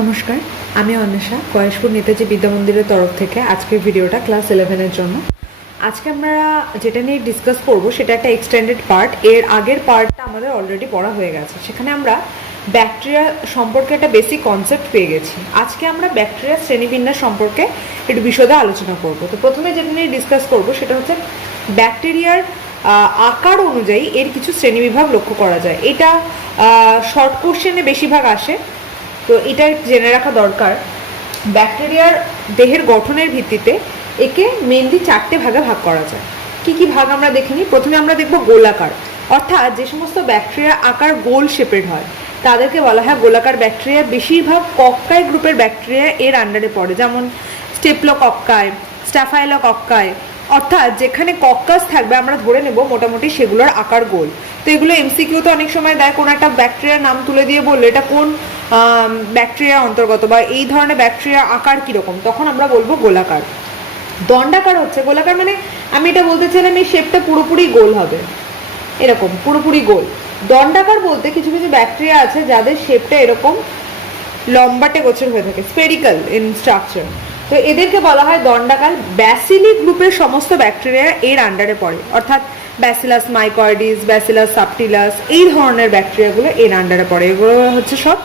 নমস্কার, আমি অন্বেষা কয়েশপুর নেতাজি বিদ্যা মন্দিরের তরফ থেকে আজকের ভিডিওটা ক্লাস 11-এর জন্য। আজকে আমরা যেটা নিয়ে ডিসকাস করব সেটা একটা এক্সটেন্ডেড পার্ট। এর আগের পার্টটা আমাদের অলরেডি পড়া হয়ে গেছে, সেখানে আমরা ব্যাকটেরিয়া সম্পর্কে একটা বেসিক কনসেপ্ট পেয়ে গেছি। আজকে আমরা ব্যাকটেরিয়া শ্রেণীবিন্যাস সম্পর্কে একটু বিশদে আলোচনা করব। তো প্রথমে যেটা নিয়ে ডিসকাস করব সেটা হচ্ছে ব্যাকটেরিয়ার আকার অনুযায়ী এর কিছু শ্রেণীবিভাগ লক্ষ্য করা যায়। এটা শর্ট কোশ্চেনে বেশিরভাগ আসে, তো এটা জেনে রাখা দরকার। ব্যাকটেরিয়ার দেহের গঠনের ভিত্তিতে একে মেনলি 4টে ভাগে ভাগ করা যায়। কি কি ভাগ আমরা দেখে নিই। প্রথমে আমরা দেখব গোলাকার, অর্থাৎ যে সমস্ত ব্যাকটেরিয়া আকার গোল শেপের হয় তাদেরকে বলা হয় গোলাকার ব্যাকটেরিয়া। বেশিরভাগ কক্কাই গ্রুপের ব্যাকটেরিয়া এর আন্ডারে পড়ে, যেমন স্টেপলোকক্কাই, স্ট্যাফাইলোকক্কাই, অর্থাৎ যেখানে কক্কাস থাকবে আমরা ধরে নেব মোটামুটি সেগুলোর আকার গোল। তো এগুলো এমসিকিউতে অনেক সময় দেয়, কোনো একটা ব্যাকটেরিয়ার নাম তুলে দিয়ে বললো এটা কোন ব্যাকটেরিয়ার অন্তর্গত বা এই ধরনের ব্যাকটেরিয়ার আকার কীরকম, তখন আমরা বলবো গোলাকার। দণ্ডাকার হচ্ছে গোলাকার, মানে আমি এটা বলতে চাইলাম এই শেপটা পুরোপুরি গোল হবে, এরকম পুরোপুরি গোল। দণ্ডাকার বলতে কিছু কিছু ব্যাকটেরিয়া আছে যাদের শেপটা এরকম লম্বাটে গোছের হয়ে থাকে, স্পেরিক্যাল ইন স্ট্রাকচার, তো এদেরকে বলা হয় দণ্ডাকার। ব্যাসিলি গ্রুপের সমস্ত ব্যাকটেরিয়া এর আন্ডারে পড়ে, অর্থাৎ ব্যাসিলাস মাইকয়েডিস, ব্যাসিলাস সাবটিলাস, এই ধরনের ব্যাকটেরিয়াগুলো এর আন্ডারে পড়ে। এগুলো হচ্ছে সব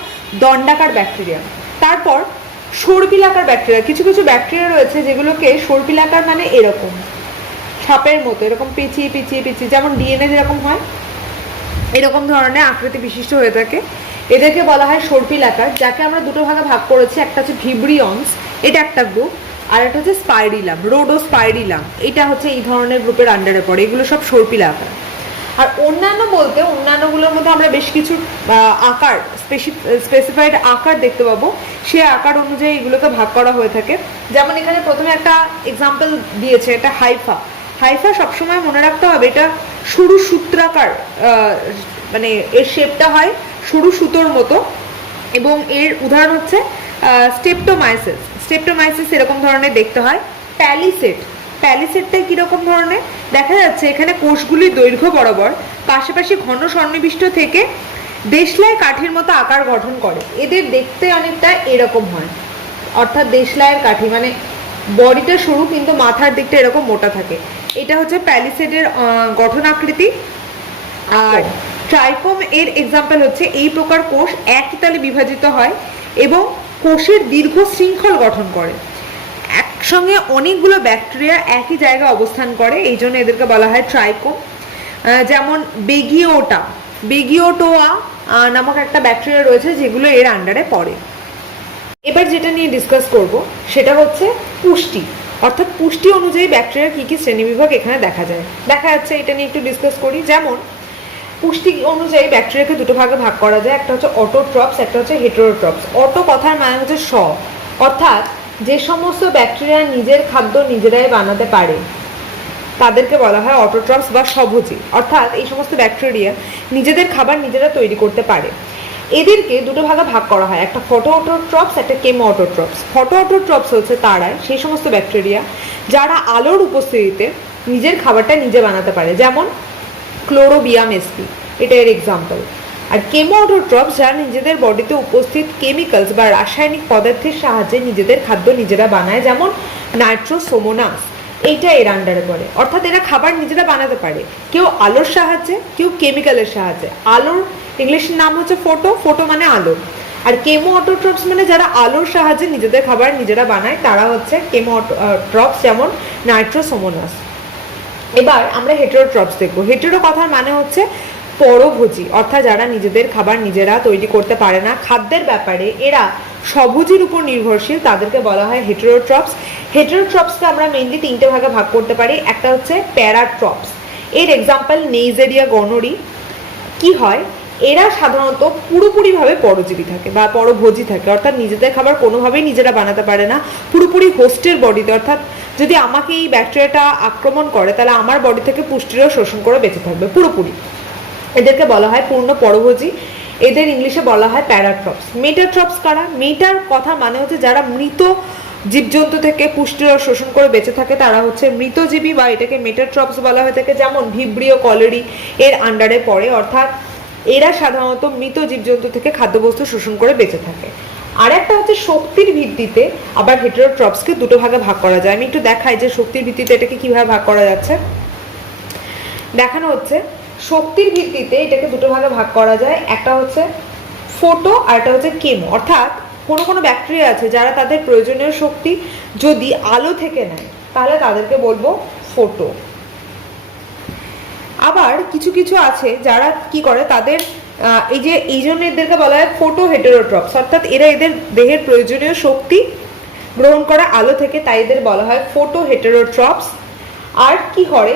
দণ্ডাকার ব্যাকটেরিয়া। তারপর সর্পিলাকার ব্যাকটেরিয়া, কিছু কিছু ব্যাকটেরিয়া রয়েছে যেগুলোকে সর্পিলাকার মানে এরকম সাপের মতো এরকম পেঁচিয়ে পেঁচিয়ে পেঁচিয়ে, যেমন ডিএনএ যেরকম হয় এরকম ধরনের আকৃতি বিশিষ্ট হয়ে থাকে, এদেরকে বলা হয় সর্পিলাকার। যাকে আমরা দুটো ভাগে ভাগ করেছি, একটা হচ্ছে ভিব্রিয়ন্স, এটা একটা গ্রুপ, আর একটা হচ্ছে স্পাইরিলাম, রোডোস্পাইরিলাম, এটা হচ্ছে এই ধরনের গ্রুপের আন্ডারে পড়ে। এগুলো সব সর্পিলাকার। আর অন্যান্য বলতে অন্যান্যগুলোর মধ্যে আমরা বেশ কিছু আকার, স্পেসিফাইড আকার দেখতে পাবো, সে আকার অনুযায়ী এগুলোকে ভাগ করা হয়ে থাকে। যেমন এখানে প্রথমে একটা এক্সাম্পল দিয়েছে, এটা হাইফা। হাইফা সবসময় মনে রাখতে হবে এটা সরু সূত্রাকার, মানে এর শেপটা হয় সরু সুতোর মতো, এবং এর উদাহরণ হচ্ছে স্টেপটোমাইসিস। স্টেপটোমাইসিস এরকম ধরনের দেখতে হয়। প্যালিসেট, প্যালিসেটটা কীরকম ধরনের দেখা যাচ্ছে, এখানে কোষগুলির দৈর্ঘ্য বরাবর পাশাপাশি ঘন সন্নিবিষ্ট থেকে দেশলাই কাঠির মতো আকার গঠন করে। এদের দেখতে অনেকটা এরকম হয়, অর্থাৎ দেশলাইয়ের কাঠি, মানে বডিটা সরু কিন্তু মাথার দিকটা এরকম মোটা থাকে। এটা হচ্ছে প্যালিসেটের গঠন আকৃতি। আর ট্রাইকোম এর এক্সাম্পল হচ্ছে এই প্রকার কোষ একই তালে বিভাজিত হয় এবং কোষের দীর্ঘ শৃঙ্খল গঠন করে। একসঙ্গে অনেকগুলো ব্যাকটেরিয়া একই জায়গায় অবস্থান করে, এই জন্য এদেরকে বলা হয় ট্রাইকোম। যেমন বেগিওটোয়া নামক একটা ব্যাকটেরিয়া রয়েছে যেগুলো এর আন্ডারে পড়ে। এবার যেটা নিয়ে ডিসকাস করব সেটা হচ্ছে পুষ্টি, অর্থাৎ পুষ্টি অনুযায়ী ব্যাকটেরিয়ার কী কী শ্রেণীবিভাগ এখানে দেখা যাচ্ছে, এটা নিয়ে একটু ডিসকাস করি। যেমন পুষ্টি অনুযায়ী ব্যাকটেরিয়াকে দুটো ভাগে ভাগ করা যায়, একটা হচ্ছে অটোট্রপস, একটা হচ্ছে হেটেরোট্রপস। অটো কথার মানে হচ্ছে অর্থাৎ যে সমস্ত ব্যাকটেরিয়া নিজের খাদ্য নিজেরাই বানাতে পারে তাদেরকে বলা হয় অটোট্রপস বা স্বভোজী, অর্থাৎ এই সমস্ত ব্যাকটেরিয়া নিজেদের খাবার নিজেরা তৈরি করতে পারে। এদেরকে দুটো ভাগে ভাগ করা হয়, একটা ফটো অটোট্রপস, একটা কেমো অটোট্রপস। ফটো অটোট্রপস হচ্ছে তারাই সেই সমস্ত ব্যাকটেরিয়া যারা আলোর উপস্থিতিতে নিজের খাবারটা নিজে বানাতে পারে, যেমন ক্লোরোবিয়াম এসপি, এটা এর এক্সাম্পল। আর কেমো অটোট্রপস যারা নিজেদের বডিতে উপস্থিত কেমিক্যালস বা রাসায়নিক পদার্থের সাহায্যে নিজেদের খাদ্য নিজেরা বানায়, যেমন নাইট্রোসোমোনাস, এইটা এর আন্ডারে পড়ে। অর্থাৎ এরা খাবার নিজেরা বানাতে পারে, কেউ আলোর সাহায্যে, কেউ কেমিক্যালের সাহায্যে। আলোর ইংলিশের নাম হচ্ছে ফটো মানে আলো, আর কেমো অটোট্রপস মানে যারা আলোর সাহায্যে নিজেদের খাবার নিজেরা বানায় তারা হচ্ছে কেমো অটোট্রপস, যেমন নাইট্রোসোমোনাস। এবার আমরা হেটেরোট্রপস দেখবো। হেটেরো কথার মানে হচ্ছে পরভোজী, অর্থাৎ যারা নিজেদের খাবার নিজেরা তৈরি করতে পারে না, খাদ্যের ব্যাপারে এরা স্বভোজীর উপর নির্ভরশীল, তাদেরকে বলা হয় হেটেরোট্রপস। হেটেরোট্রপসকে আমরা মেইনলি 3টে ভাগে ভাগ করতে পারি। একটা হচ্ছে প্যারাট্রপস, এর এক্সাম্পল নেইজেরিয়া গনোরি। কি হয়, এরা সাধারণত পুরোপুরিভাবে পরজীবী থাকে বা পরভোজী থাকে, অর্থাৎ নিজেদের খাবার কোনোভাবেই নিজেরা বানাতে পারে না, পুরোপুরি হোস্টের বডিতে, অর্থাৎ যদি আমাকে এই ব্যাকটেরিয়াটা আক্রমণ করে তাহলে আমার বডি থেকে পুষ্টিরও শোষণ করে বেঁচে থাকবে পুরোপুরি। এদেরকে বলা হয় পূর্ণ পরভোজী, এদের ইংলিশে বলা হয় প্যারাট্রপস। মেটাট্রপস কারা? মেটার কথা মানে হচ্ছে যারা মৃত জীবজন্তু থেকে পুষ্টিরস শোষণ করে বেঁচে থাকে তারা হচ্ছে মৃতজীবী, বা এটাকে মেটাট্রপস বলা হয়ে থাকে। যেমন ভিব্রিও কলেরি এর আন্ডারে পড়ে, অর্থাৎ এরা সাধারণত মৃত জীবজন্তু থেকে খাদ্যবস্তু শোষণ করে বেঁচে থাকে। আর একটা হচ্ছে শক্তির ভিত্তিতে আবার হেটেরোট্রপসকে দুটো ভাগে ভাগ করা যায়। আমি একটু দেখাই যে শক্তির ভিত্তিতে এটাকে কিভাবে ভাগ করা যাচ্ছে। দেখানো হচ্ছে শক্তির ভিত্তিতে এটাকে দুটো ভাগে ভাগ করা যায়, একটা হচ্ছে ফোটো আর একটা হচ্ছে কেমো। অর্থাৎ কোনো কোনো ব্যাকটেরিয়া আছে যারা তাদের প্রয়োজনীয় শক্তি যদি আলো থেকে নেয় তাহলে তাদেরকে বলবো ফোটো। আবার কিছু কিছু আছে যারা কি করে তাদের এই জন্য এদেরকে বলা হয় ফোটো হেটেরোট্রপস, অর্থাৎ এরা এদের দেহের প্রয়োজনীয় শক্তি গ্রহণ করে আলো থেকে, তাই এদের বলা হয় ফোটো হেটেরোট্রপস। আর কি করে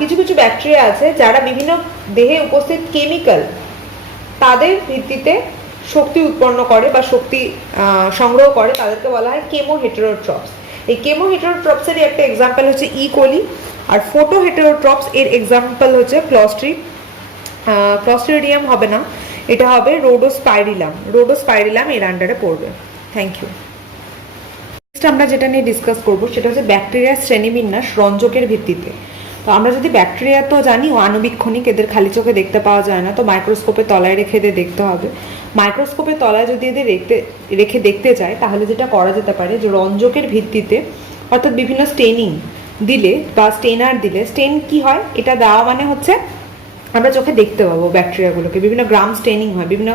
কিছু কিছু ব্যাকটেরিয়া আছে যারা বিভিন্ন দেহে উপস্থিত কেমিক্যাল তাদের ভিত্তিতে শক্তি উৎপন্ন করে বা শক্তি সংগ্রহ করে, তাদেরকে বলা হয় কেমো হেটেরোট্রপস। এই কেমো হেটেরোট্রপসেরই একটা এক্সাম্পল হচ্ছে ই কোলি, আর ফোটো হেটেরোট্রপস এর এক্সাম্পল হচ্ছে ক্লস্ট্রিডিয়াম হবে না, এটা হবে রোডোস্পাইরিলাম এর আন্ডারে পড়বে। Thank you. নেক্সট আমরা যেটা নিয়ে ডিসকাস করবো সেটা হচ্ছে ব্যাকটেরিয়ার শ্রেণীবিন্যাস রঞ্জকের ভিত্তিতে। তো আমরা যদি ব্যাকটেরিয়া তো জানি আণুবীক্ষণিক, এদের খালি চোখে দেখতে পাওয়া যায় না, তো মাইক্রোস্কোপের তলায় রেখে এদের দেখতে হবে। মাইক্রোস্কোপের তলায় যদি এদের রেখে দেখতে চায় তাহলে যেটা করা যেতে পারে যে রঞ্জকের ভিত্তিতে, অর্থাৎ বিভিন্ন স্টেনিং দিলে বা স্টেনার দিলে, স্টেন কি হয় এটা দেওয়া মানে হচ্ছে আমরা চোখে দেখতে পাবো ব্যাকটেরিয়াগুলোকে। বিভিন্ন গ্রাম স্টেনিং হয়, বিভিন্ন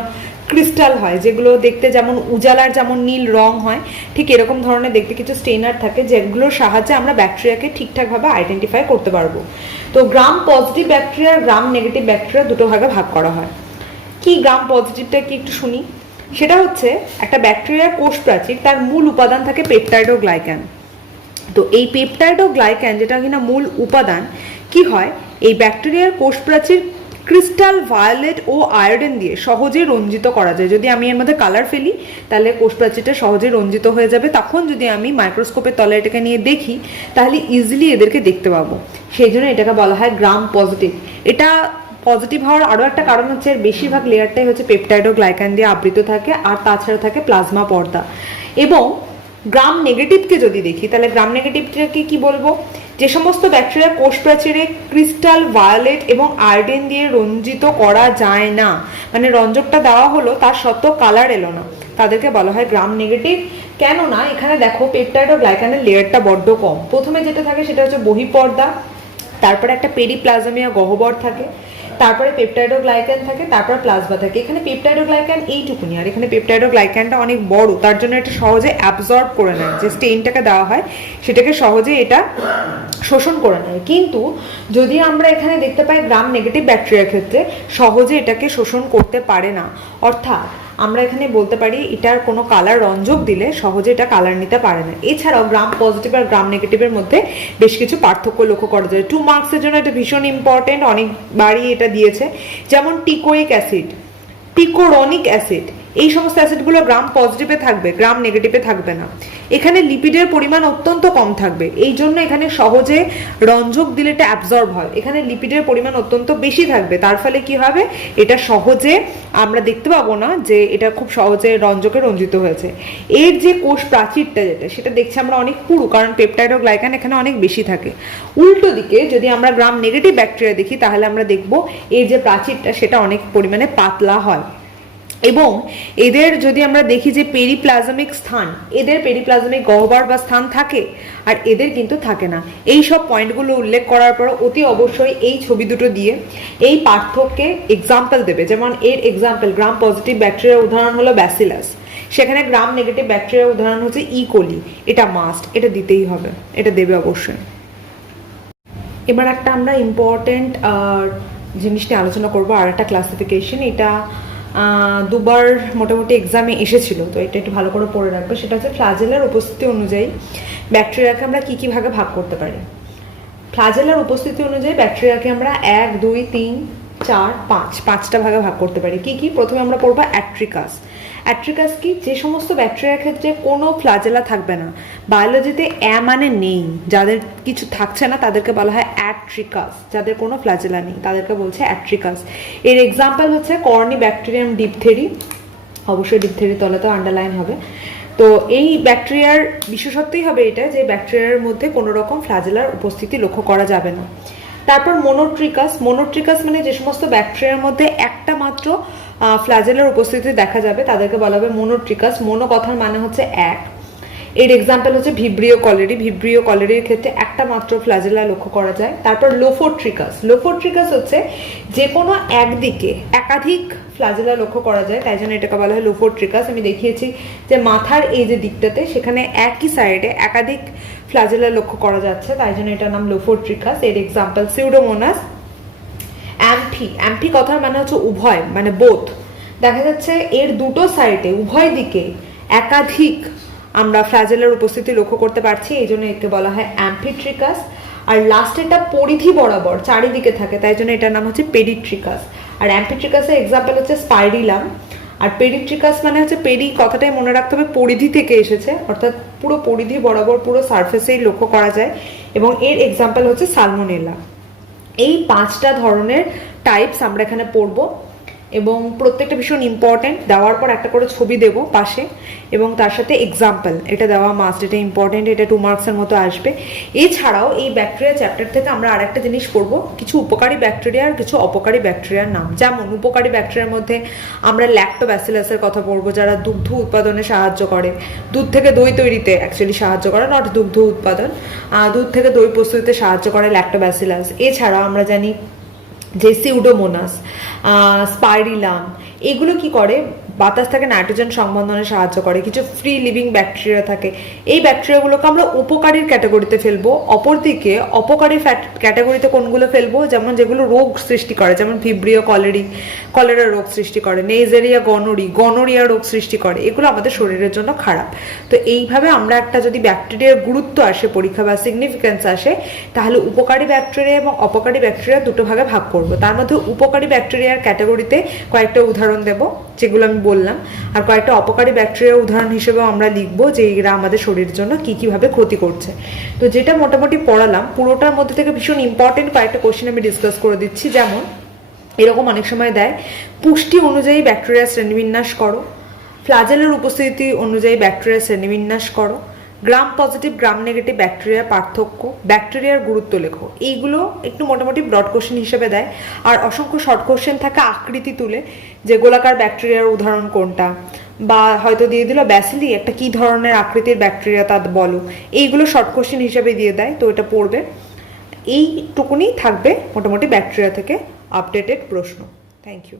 ক্রিস্টাল হয় যেগুলো দেখতে যেমন উজালার যেমন নীল রং হয়, ঠিক এরকম ধরনের দেখতে কিছু স্টেনার থাকে যেগুলোর সাহায্যে আমরা ব্যাকটেরিয়াকে ঠিকঠাকভাবে আইডেন্টিফাই করতে পারবো। তো গ্রাম পজিটিভ ব্যাকটেরিয়া আর গ্রাম নেগেটিভ ব্যাকটেরিয়া দুটো ভাগে ভাগ করা হয়। কি গ্রাম পজিটিভটা কি একটু শুনি। সেটা হচ্ছে একটা ব্যাকটেরিয়ার কোষ প্রাচীর, তার মূল উপাদান থাকে পেপটাইড ও গ্লাইক্যান। তো এই পেপটাইড ও গ্লাইক্যান যেটা কিনা মূল উপাদান, কি হয় এই ব্যাকটেরিয়ার কোষ প্রাচীর ক্রিস্টাল ভায়োলেট ও আয়োডিন দিয়ে সহজেই রঞ্জিত করা যায়। যদি আমি এর মধ্যে কালার ফেলি তাহলে কোষ প্রাচীরটা সহজেই রঞ্জিত হয়ে যাবে। তখন যদি আমি মাইক্রোস্কোপের তলায় এটাকে নিয়ে দেখি তাহলে ইজিলি এদেরকে দেখতে পাবো, সেই জন্য এটাকে বলা হয় গ্রাম পজিটিভ। এটা পজিটিভ হওয়ার আরও একটা কারণ হচ্ছে এর বেশিরভাগ লেয়ারটাই হচ্ছে পেপটাইড ও গ্লাইক্যান দিয়ে আবৃত থাকে, আর তাছাড়া থাকে প্লাজমা পর্দা। এবং গ্রাম নেগেটিভকে যদি দেখি তাহলে গ্রাম নেগেটিভটাকে কি বলবো, যে সমস্ত ব্যাকটেরিয়া কোষ প্রাচীরে ক্রিস্টাল ভায়োলেট এবং আয়োডিন দিয়ে রঞ্জিত করা যায় না, মানে রঞ্জকটা দেওয়া হলো তার সত্ত্বেও কালার এলো না, তাদেরকে বলা হয় গ্রাম নেগেটিভ। কেননা এখানে দেখো পেপটাইড ও গ্লাইক্যানের লেয়ারটা বড্ড কম। প্রথমে যেটা থাকে সেটা হচ্ছে বহিঃপর্দা, তারপরে একটা পেরিপ্লাজমিয়া গহ্বর থাকে, তারপরে পেপটাইড ও গ্লাইক্যান থাকে, তারপর প্লাজমা থাকে। এখানে পেপটাইড ও গ্লাইক্যান এইটুকুনি, আর এখানে পেপটাইড ও গ্লাইক্যানটা অনেক বড়, তার জন্য এটা সহজে অ্যাবজর্ব করে নেয়, যে স্টেইনটাকে দেওয়া হয় সেটাকে সহজে এটা শোষণ করে নেয়। কিন্তু যদি আমরা এখানে দেখতে পাই গ্রাম নেগেটিভ ব্যাকটেরিয়ার ক্ষেত্রে সহজে এটাকে শোষণ করতে পারে না, অর্থাৎ আমরা এখানে বলতে পারি এটার কোনো কালার রঞ্জক দিলে সহজে এটা কালার নিতে পারে না। এছাড়াও গ্রাম পজিটিভ আর গ্রাম নেগেটিভের মধ্যে বেশ কিছু পার্থক্য লক্ষ্য করা যায়। 2 মার্কসের জন্য এটা ভীষণ ইম্পর্টেন্ট, অনেকবারই এটা দিয়েছে। যেমন টিকোইক অ্যাসিড, টিকোরনিক অ্যাসিড, এই সমস্ত অ্যাসিডগুলো গ্রাম পজিটিভে থাকবে, গ্রাম নেগেটিভে থাকবে না। এখানে লিপিডের পরিমাণ অত্যন্ত কম থাকবে, এই জন্য এখানে সহজে রঞ্জক দিলে এটা অ্যাবজর্ব হয়। এখানে লিপিডের পরিমাণ অত্যন্ত বেশি থাকবে, তার ফলে কি হবে এটা সহজে আমরা দেখতে পাবো না যে এটা খুব সহজে রঞ্জকে রঞ্জিত হয়েছে। এর যে কোষ প্রাচীরটা যেটা সেটা দেখছি আমরা অনেক পুরু, কারণ পেপটাইড ও গ্লাইক্যান এখানে অনেক বেশি থাকে। উল্টো দিকে যদি আমরা গ্রাম নেগেটিভ ব্যাকটেরিয়া দেখি তাহলে আমরা দেখব এর যে প্রাচীরটা সেটা অনেক পরিমাণে পাতলা হয়। এবং এদের যদি আমরা দেখি যে পেরিপ্লাজমিক স্থান, এদের পেরিপ্লাজমিক গহ্বর বা স্থান থাকে আর এদের কিন্তু থাকে না। এই সব পয়েন্টগুলো উল্লেখ করার পর অতি অবশ্যই এই ছবি দুটো দিয়ে এই পার্থক্যে এক্সাম্পল দেবে। যেমন এর এক্সাম্পল গ্রাম পজিটিভ ব্যাকটেরিয়ার উদাহরণ হলো ব্যাসিলাস, সেখানে গ্রাম নেগেটিভ ব্যাকটেরিয়ার উদাহরণ হচ্ছে ই কোলি। এটা মাস্ট, এটা দিতেই হবে, এটা দেবে অবশ্যই। এবার একটা আমরা ইম্পর্টেন্ট জিনিস নিয়ে আলোচনা করবো, আর একটা ক্লাসিফিকেশন। এটা দুবার মোটামুটি এক্সামে এসেছিল, তো এটা একটু ভালো করে পড়ে রাখবে। সেটা হচ্ছে ফ্লাজেলার উপস্থিতি অনুযায়ী ব্যাকটেরিয়াকে আমরা কী কী ভাগে ভাগ করতে পারি। ফ্লাজেলার উপস্থিতি অনুযায়ী ব্যাকটেরিয়াকে আমরা 1, 2, 3, 4, 5 পাঁচটা ভাগে ভাগ করতে পারি। কি কি? প্রথমে আমরা পড়বো অ্যাট্রিকাস। অ্যাট্রিকাস কি? যে সমস্ত ব্যাকটেরিয়ার ক্ষেত্রে কোনো ফ্লাজেলা থাকবে না, বায়োলজিতে মানে নেই, যাদের কিছু থাকছে না তাদেরকে বলা হয় অ্যাট্রিকাস। যাদের কোনো ফ্লাজেলা নেই তাদেরকে বলছে অ্যাট্রিকাস। এর এক্সাম্পল হচ্ছে কর্নি ব্যাকটেরিয়াম ডিপথেরি, অবশ্যই ডিপথেরি তলাতে আন্ডারলাইন হবে। তো এই ব্যাকটেরিয়ার বিশেষত্বই হবে এটা যে ব্যাকটেরিয়ার মধ্যে কোনো রকম ফ্লাজেলার উপস্থিতি লক্ষ্য করা যাবে না। তারপর মোনোট্রিকাস। মোনোট্রিকাস মানে যে সমস্ত ব্যাকটেরিয়ার মধ্যে একটা মাত্র ফ্ল্যাজেলার উপস্থিতি দেখা যাবে তাদেরকে বলা হবে মোনোট্রিকাস। মোনো কথার মানে হচ্ছে এক। এর এক্সাম্পল হচ্ছে ভিব্রিও কলেরি। ভিব্রিও কলেরির ক্ষেত্রে একটা মাত্র ফ্ল্যাজেলা লক্ষ্য করা যায়। তারপর লোফোট্রিকাস। লোফোট্রিকাস হচ্ছে যে কোনো একদিকে একাধিক ফ্ল্যাজেলা লক্ষ্য করা যায়, তাই জন্য এটাকে বলা হয় লোফোট্রিকাস। আমি দেখিয়েছি যে মাথার এই যে দিকটাতে সেখানে একই সাইডে একাধিক ফ্ল্যাজেলা লক্ষ্য করা যাচ্ছে, তাই জন্য এটার নাম লোফোট্রিকাস। এর এক্সাম্পল সিউডোমোনাস। অ্যাম্ফি। অ্যাম্ফি কথার মানে হচ্ছে উভয়, মানে বোথ। দেখা যাচ্ছে এর দুটো সাইডে উভয় দিকে একাধিক আমরা ফ্ল্যাজেলার উপস্থিতি লক্ষ্য করতে পারছি, এই জন্য একে বলা হয় অ্যাম্ফিট্রিকাস। আর লাস্টেরটা পরিধি বরাবর চারিদিকে থাকে, তাই জন্য এটার নাম হচ্ছে পেডিট্রিকাস। আর অ্যাম্ফিট্রিকাসের এক্সাম্পল হচ্ছে স্পাইরিলাম। আর পেডিট্রিকাস মানে হচ্ছে পেডি কথাটাই মনে রাখতে হবে পরিধি থেকে এসেছে, অর্থাৎ পুরো পরিধি বরাবর পুরো সারফেসেই লক্ষ্য করা যায়। এবং এর এক্সাম্পল হচ্ছে সালমোনেলা। এই 5টা ধরনের টাইপস আমরা এখানে পড়বো এবং প্রত্যেকটা ভীষণ ইম্পর্টেন্ট। দেওয়ার পর একটা করে ছবি দেব পাশে এবং তার সাথে এক্সাম্পল, এটা দেওয়া মাস্ট, এটা ইম্পর্টেন্ট, এটা 2 মার্কসের মতো আসবে। এছাড়াও এই ব্যাকটেরিয়া চ্যাপ্টার থেকে আমরা আরেকটা জিনিস পড়বো, কিছু উপকারী ব্যাকটেরিয়া আর কিছু অপকারী ব্যাকটেরিয়ার নাম। যেমন উপকারী ব্যাকটেরিয়ার মধ্যে আমরা ল্যাক্টোব্যাসিলাসের কথা পড়বো, যারা দুগ্ধ উৎপাদনে সাহায্য করে, দুধ থেকে দই তৈরিতে অ্যাকচুয়ালি সাহায্য করে, নট দুগ্ধ উৎপাদন, দুধ থেকে দই প্রস্তুতিতে সাহায্য করে ল্যাক্টোব্যাসিলাস। এছাড়াও আমরা জানি যে সিউডোমোনাস, স্পাইরিলাম, এগুলো কি করে, বাতাস থেকে নাইট্রোজেন সংবন্ধনে সাহায্য করে। কিছু ফ্রি লিভিং ব্যাকটেরিয়া থাকে, এই ব্যাকটেরিয়াগুলোকে আমরা উপকারীর ক্যাটাগরিতে ফেলবো। অপরদিকে অপকারী ক্যাটাগরিতে কোনগুলো ফেলবো, যেমন যেগুলো রোগ সৃষ্টি করে, যেমন ভিব্রিও কলেরি, কলেরা রোগ সৃষ্টি করে, নেইজেরিয়া গনোরিয়া রোগ সৃষ্টি করে, এগুলো আমাদের শরীরের জন্য খারাপ। তো এইভাবে আমরা একটা যদি ব্যাকটেরিয়ার গুরুত্ব আসে পরীক্ষা বা সিগনিফিকেন্স আসে, তাহলে উপকারী ব্যাকটেরিয়া এবং অপকারী ব্যাকটেরিয়া দুটো ভাগে ভাগ করবো। তার মধ্যে উপকারী ব্যাকটেরিয়ার ক্যাটাগরিতে কয়েকটা উদাহরণ দেব যেগুলো আমি বললাম, আর কয়েকটা অপকারী ব্যাকটেরিয়ার উদাহরণ হিসেবেও আমরা লিখবো যে এরা আমাদের শরীরের জন্য কিভাবে ক্ষতি করছে। তো যেটা মোটামুটি পড়ালাম পুরোটার মধ্যে থেকে ভীষণ ইম্পর্টেন্ট কয়েকটা কোশ্চেন আমি ডিসকাস করে দিচ্ছি। যেমন এরকম অনেক সময় দেয়, পুষ্টি অনুযায়ী ব্যাকটেরিয়া শ্রেণীবিন্যাস করো, ফ্ল্যাজেলের উপস্থিতি অনুযায়ী ব্যাকটেরিয়া শ্রেণীবিন্যাস করো, গ্রাম পজিটিভ গ্রাম নেগেটিভ ব্যাকটেরিয়ার পার্থক্য, ব্যাকটেরিয়ার গুরুত্ব লেখো। এইগুলো একটু মোটামুটি ব্রড কোশ্চেন হিসেবে দেয়। আর অসংখ্য শর্ট কোশ্চেন থাকে আকৃতি তুলে, যে গোলাকার ব্যাকটেরিয়ার উদাহরণ কোনটা, বা হয়তো দিয়ে দিল ব্যাসিলি একটা কি ধরনের আকৃতির ব্যাকটেরিয়া তা বলো, এইগুলো শর্ট কোশ্চেন হিসেবে দিয়ে দেয়, তো এটা পড়বে। এইটুকুনি থাকবে মোটামুটি ব্যাকটেরিয়া থেকে আপডেটেড প্রশ্ন। Thank you.